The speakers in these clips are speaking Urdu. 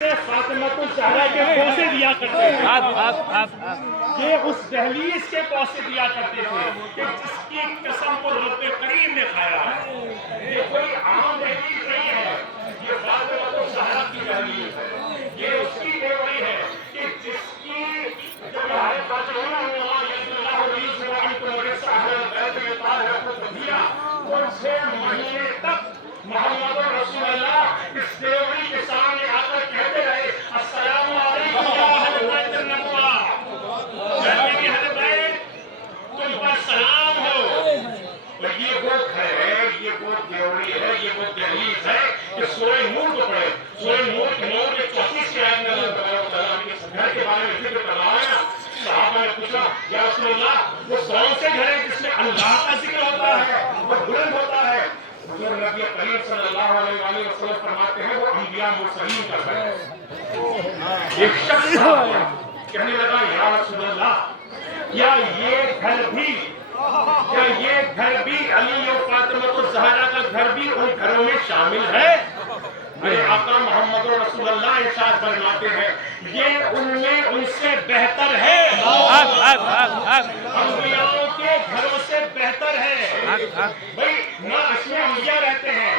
فاطمہ الزہرا کے پوسے دیا کرتے تھے، یہ اس دہلیز کے پوسے دیا کرتے تھے کہ جس کی قسم کو رب کریم نے کھایا ہے۔ یہ کوئی عام دہلیز نہیں ہے، یہ فاطمہ الزہرا کی دہلیز ہے، یہ اس کی ڈیوری ہے کہ جس کی جب ہمارے فاطمہ اور 6 مہینے تک محمد رسول اللہ اس ڈیوری کے سامنے آ کر کہتے رہے السلام علیکم یا اہل بیت النبوہ، میری اہل بیت تم پر سلام ہو۔ اور یہ وہ گھر ہے، یہ وہ ڈیوری ہے، یہ وہ دہلیز ہے کہ سورہ نور کو پڑھے، سورہ نور کے 34 کی آیت میں اللہ تعالیٰ کے گھر کے بارے میں ذکر کروایا۔ صحابہ نے پوچھا یا رسول اللہ وہ کون سے گھر ہے جس میں اللہ کا ذکر ہوتا ہے اور بلند ہوتا ہے؟ حضور نبی کریم صلی اللہ علیہ وآلہ وسلم فرماتے ہیں وہ انبیاء مرسلین کا گھر ہے۔ ایک شخص کہنے لگا یا رسول اللہ کیا یہ گھر بھی علی و فاطمہ الزہرا کا گھر بھی ان گھروں میں شامل ہے؟ میرے آقا محمد رسول اللہ ارشاد فرماتے ہیں یہ ان میں ان سے بہتر ہے، انبیاء کے گھروں سے بہتر ہے۔ بھئی نہ اس میں انبیاء رہتے ہیں،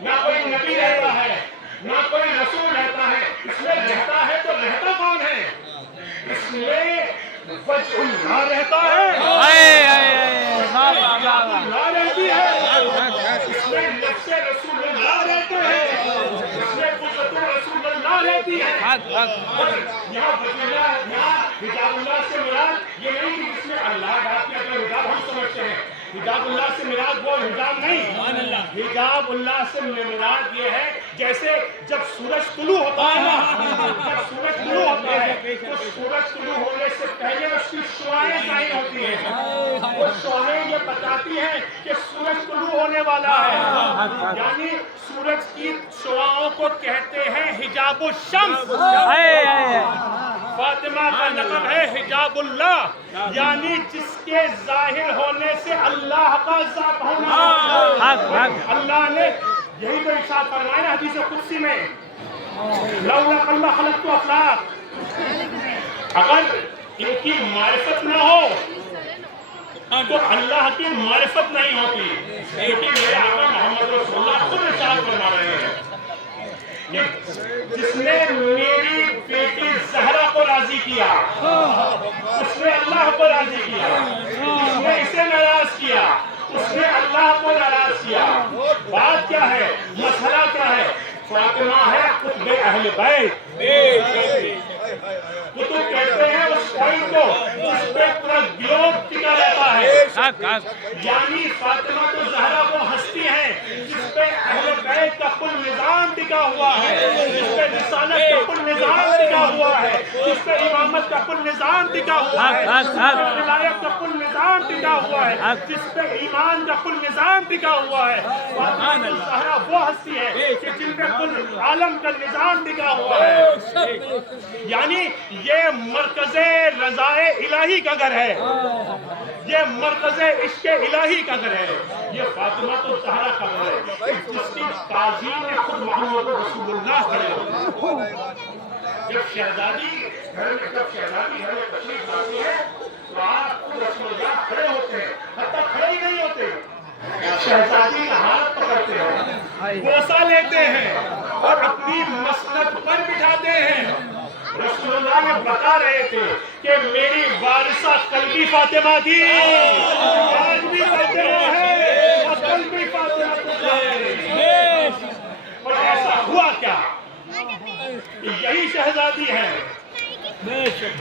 نہ کوئی نبی رہتا ہے، نہ کوئی رسول رہتا ہے، اس میں رہتا ہے تو رہتا کون ہے؟ اس میں وجہ اللہ رہتا ہے، اللہ رہتی ہے، اس میں نفس رسول اللہ رہتے ہیں، اس میں قدرت رسول اللہ رہتی ہے۔ یہاں حجاب اللہ سے مراد یہ نہیں کہ جس میں اللہ ڈھانپ کیا تو حجاب ہم سمجھتے ہیں، حجاب اللہ سے مراد وہ حجاب نہیں، حجاب اللہ سے مراد یہ ہے جیسے جب سورج طلوع ہوتا ہے، جب سورج طلوع ہوتا ہے تو سورج طلوع ہونے سے پہلے اس کی شعاعیں ظاہر ہوتی ہیں، وہ شعاعیں یہ بتاتی ہیں کہ سورج طلوع ہونے والا ہے، یعنی سورج کی شعاعوں کو کہتے ہیں حجاب الشمس۔ فاطمہ کا لقب ہے حجاب اللہ، یعنی جس کے ظاہر ہونے سے اللہ کا ذات ہونا۔ اللہ نے یہی تو ارشاد فرمایا نا حدیث قدسی میں لولا اللہ خلقت افلاک، اگر ان کی معرفت نہ ہو تو اللہ کی معرفت نہیں ہوتی، لیکن میرے آقا محمد رسول اللہ خود ارشاد فرما رہے ہیں جس نے میری بیٹی زہرا کو راضی کیا اس نے اللہ کو راضی کیا، جس نے اسے ناراض کیا اس نے اللہ کو ناراض کیا۔ بات کیا ہے، مسئلہ کیا ہے؟ فاطمہ ہے قطب اہل بیت، کتب کہتے ہیں اس پوائنٹ کو جس پہ پورا گلوب ٹکا رہتا ہے، یعنی فاطمہ الزہرا وہ ہستی ہے جس پہ اہل بیت کا کل نظام ٹکا ہوا ہے، جس پہ رسالت کا کل نظام ٹکا ہوا ہے، جس پہ امامت کا کل نظام ٹکا ہوا ہے، جس پہ ولایت کا کل نظام ٹکا ہوا ہے، جس پہ ایمان کا کل نظام ٹکا ہوا ہے۔ فاطمہ الزہرا وہ ہستی ہے کہ جن پہ کل عالم کا نظام ٹکا ہوا ہے، یعنی یہ مرکز رضائے الہی کا گھر ہے، یہ مرکز عشق الہی کا گھر ہے، یہ فاطمہ الزہرا کا گھر ہے جس کی تعظیم خود محمد رسول اللہ کرے۔ جب شہزادی گھر میں تشریف لاتی ہے تو آپ خود رسول اللہ کھڑے ہوتے ہیں، حتیٰ کھڑے ہی نہیں ہوتے، شہزادی کا ہاتھ پکڑتے ہیں، بوسہ لیتے ہیں اور اپنی مسند پر بٹھاتے ہیں۔ رسول اللہ نے بتا رہے تھے کہ میری وارثہ قلبی فاطمہ تھی، آج بھی فاطمہ ہے اور کل بھی فاطمہ ہے۔ اور ایسا ہوا کیا کہ یہی شہزادی ہے،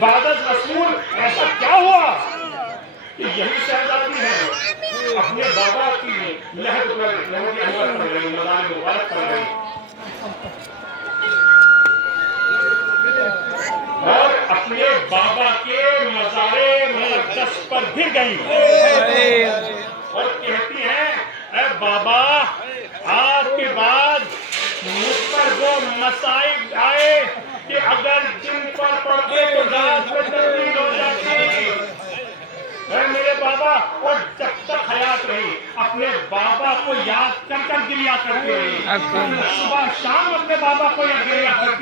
بعد از رسول ایسا کیا ہوا کہ یہی شہزادی ہے اپنے بابا کی لہد پر لہد انور کر رہی، مزار مبارک کر رہی، اور اپنے بابا کے مزار مقدس پر بھی گئی اور کہتی ہیں اے بابا آپ کے بعد مجھ پر وہ مصائب آئے کہ اگر جن پر پڑھتے تو رات میں تبدیل ہو جاتی، اے میرے بابا، اور جب تک حیات رہی اپنے بابا کو یاد کر کر گریا کرتی رہی، صبح شام اپنے بابا کو یاد گریا کرتی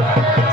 Yeah.